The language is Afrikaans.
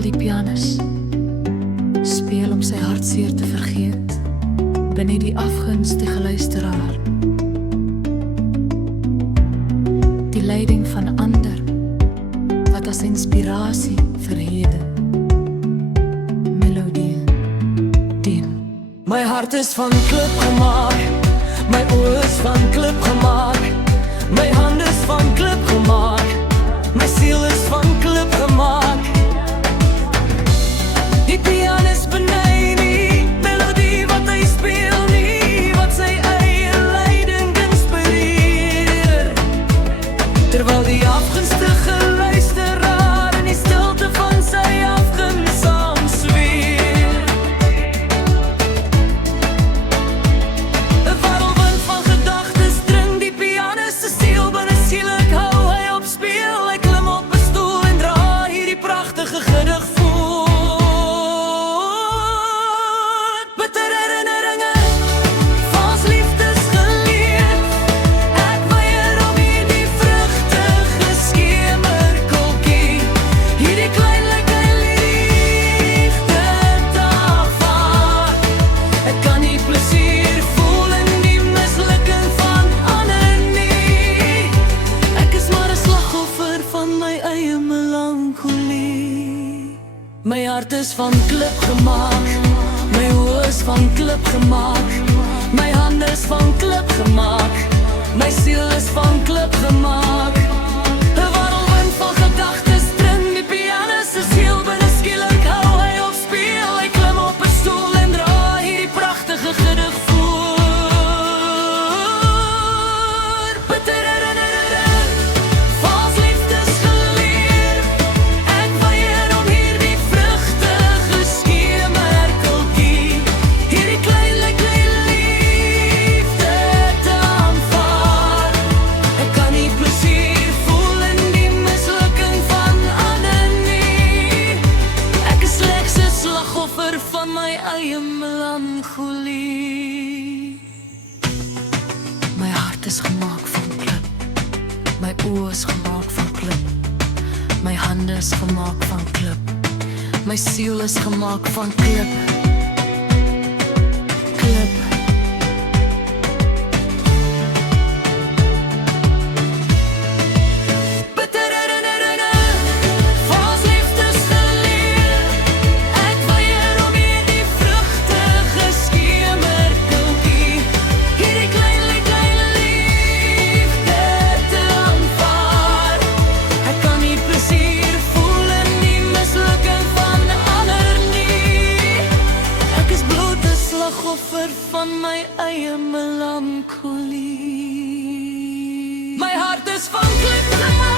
speel die pianis, speel om sy hartseer te vergeet, binne die afgunstige luisteraar. Die leiding van ander, wat as inspirasie verhede, melodie dien. My hart is van klip gemaak, my oë is van klip gemaak, my hand is van klip gemaak, my siel is van klip gemaak. Die pianis benei nie, melodie wat hy speel nie, wat sy eie leiding inspireer. Terwyl die afgunstige luisteraar in die stilte van sy afguns saam zweer. 'n warrelwind van gedagtes dring die pianis se siel binne skielik hou hy op speel. Hy klim op 'n stoel en dra hierdie pragtige gedig voort. Bitter herinneringe, vals liefdes geleef. Ek weier om hierdie vrugtige skemerkolkie, hierdie kleinlike liefde te aanvaar. Ek kan nie plesier voel in die mislukking van ander nie. Ek is maar 'n slagoffer van my eie melancholie. My hart is van klip gemaak, my oë is van klip gemaak, my hande is van klip gemaak, my siel is van klip gemaak. 'n warrelwind van gedagtes dring die pianis se siel binne skielik hou hy op speel. Hy klim op 'n stoel en dra hierdie pragtige gedig voort. Bitter herinneringe, vals liefdes geleef. Ek weier om hierdie vrugtige skemerkolkie, hierdie kleinlike liefde te aanvaar. Ek kan nie plesier voel in die mislukking van ander nie. Ek is slegs 'n slagoffer van my eie melancholie. My hart is gemaak van klip, my oë is gemaak van klip, my hande is gemaak van klip, my siel is gemaak van klip. Klip. Bitter herinneringe, vals liefdes geleef. Ek weier om hierdie vrugtige skemerkolkie, hierdie kleinlike liefde te aanvaar. Ek kan nie plesier voel in die mislukking van ander nie. Ek is bloot 'n slagoffer van my eie melancholie. My hart is van klip gemaak.